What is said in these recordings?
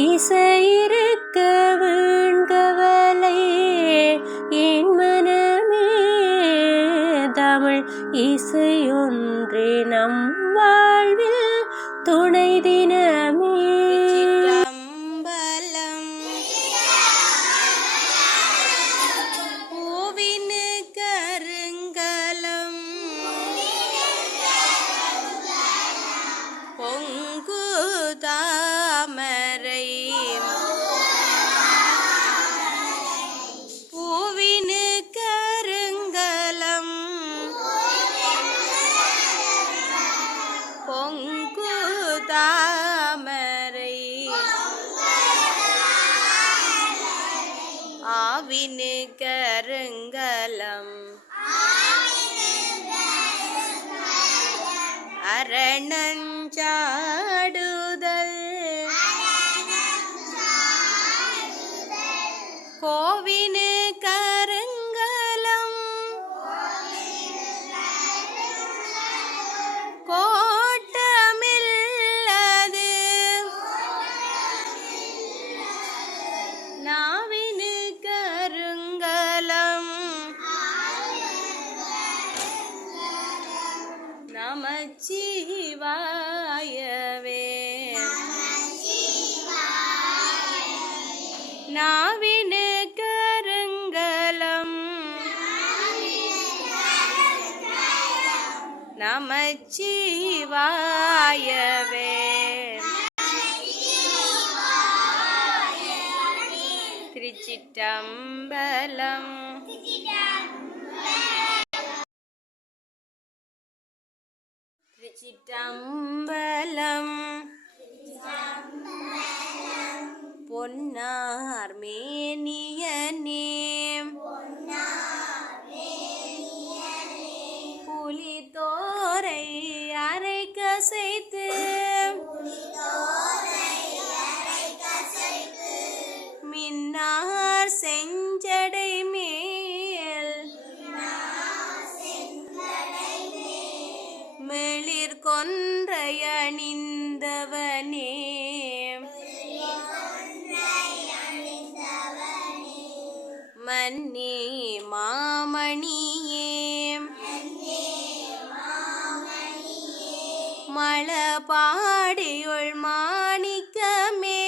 இசையிருக்க வீண்கவலை என் மனமே, தமிழ் இசையொன்றே நம் வாழ்வில் துணை தினமே. பூவினு கருங்கலம் பொங்கு தாமரை, பூவினு கருங்கலம் பொங்கு தாமரை, ஆவினு கருங்கலம் அரணஞ்சாடுதல், கோவினு கருங்கலம் கோட்டமில்லது, நாவினு கருங்கலம் நமச்சிவாயவே. நாவினு கருங்கலம் நமச்சிவாயவே. திருச்சிற்றம்பலம். திருச்சிற்றம்பலம். பொன்னார் மேனியனே புலித்தோரை அரை கசைத்து, மின்னார் செஞ்சடை மேல் மெளிர் கொன்றை அணிந்தவனே, மன்னே மாமணியே மழபாடியுள் மாணிக்கமே,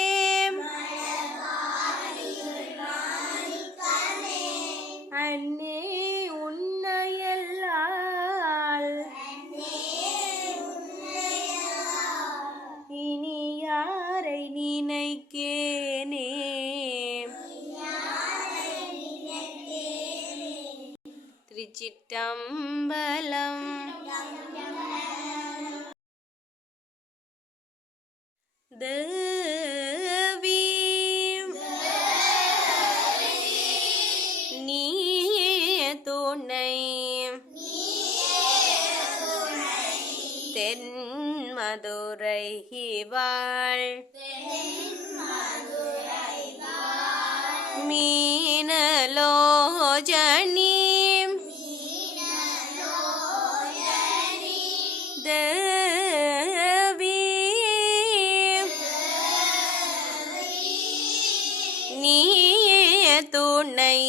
அன்னே உன்னையல்லால் இனி யாரை நினைக்கேனே. திருச்சிற்றம்பலம். தேவி நீயே துணை, தென் மதுரை வாழ் மீனலோஜனி, தேவி நீயே துணை,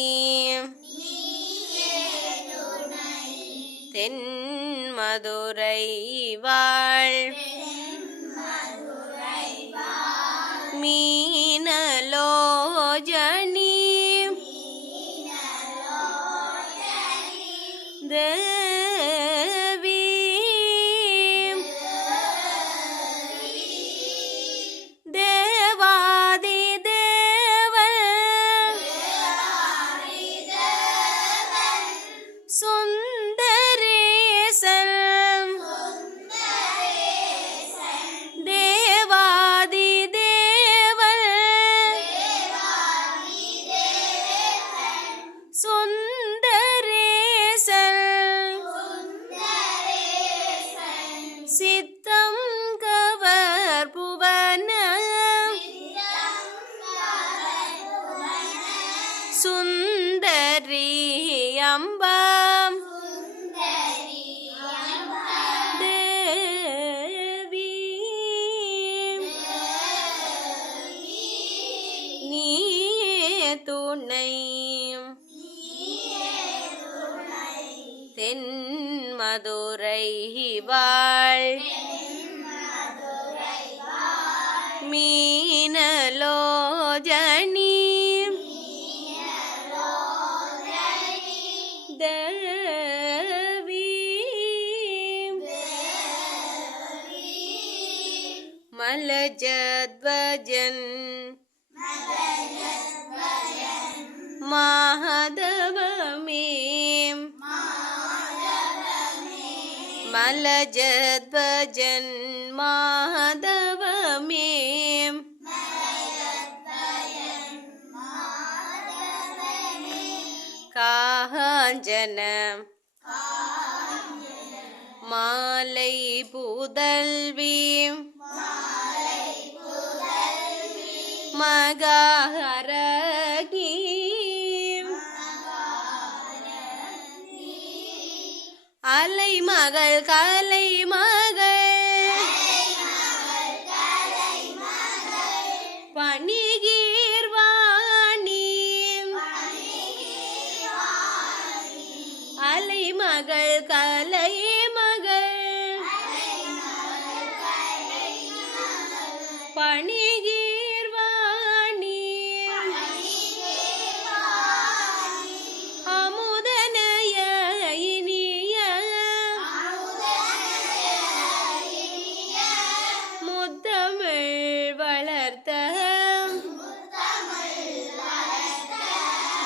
தென் மதுரை வாழ் மீனலோஜனி, தேவி தேவாதி தேவன் சுந்தரேசன், தேவாதி தேவன் சுந்தரேசன், சித்தம் கவர் புவன சுந்தரி அம்பம், தேவி மதுரை வாழ் மீனலோஜனி தேவி மலஜத்வஜன் மாதவமே மலஜத்வஜன் மாதவமே காஞ்சன மாலை புதல்வி மகாரகி அலைமகள் கலைமகள் பணிகீர்வாணி அலைமகள் கலைமகள் பணிகீர்வாணி அமுதனய இனிய முத்தமிழ் வளர்த்த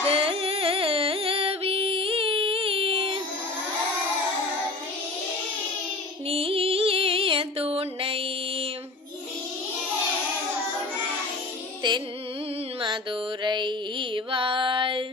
தேவி நீயே துணை தென் மதுரை வாழ்